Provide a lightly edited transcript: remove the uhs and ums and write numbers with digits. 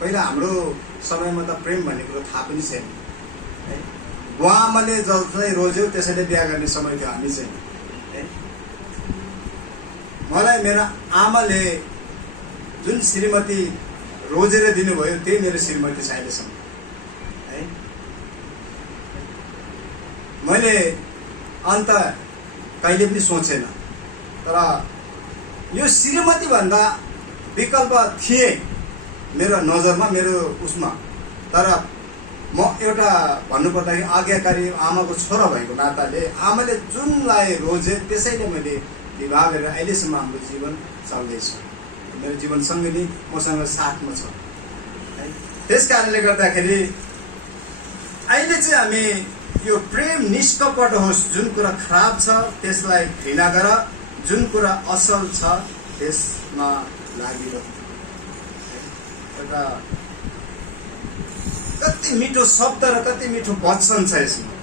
पहिला हाम्रो समयमा त प्रेम भन्ने कुरो थाहा पनि छैन है। बुवा आमाले जसलाई रोज्यो त्यसैले बिहा गर्ने समय थियो हामी चाहिँ है। मलाई मेरा आमाले जुन श्रीमती रोजेर दिनुभयो त्यही मेरो श्रीमती छ अहिलेसम्म है। मैले अन्त कहिले पनि सोचेन, तर यो श्रीमती भन्दा विकल्प थिए मेरो नजरमा, मेरो उसमा। तर म एउटा भन्नुपर्दाखेरि आज्ञाकारी आमाको छोरा भएको नाताले आमाले जुनलाई रोजे त्यसैले मैले विवाह गरेर अहिलेसम्म हाम्रो जीवन चल्दैछ। मेरो जीवन सङ्गिनी मसँग साथमा छ है। त्यस कारणले गर्दाखेरि अहिले चाहिँ हामी यो प्रेम निष्कपट होस्, जुन कुरा खराब छ त्यसलाई घृणा गर, जुन कुरा असल छ त्यसमा लागिरह। एउटा कति मिठो शब्द र कति मिठो वचन छ यसमा।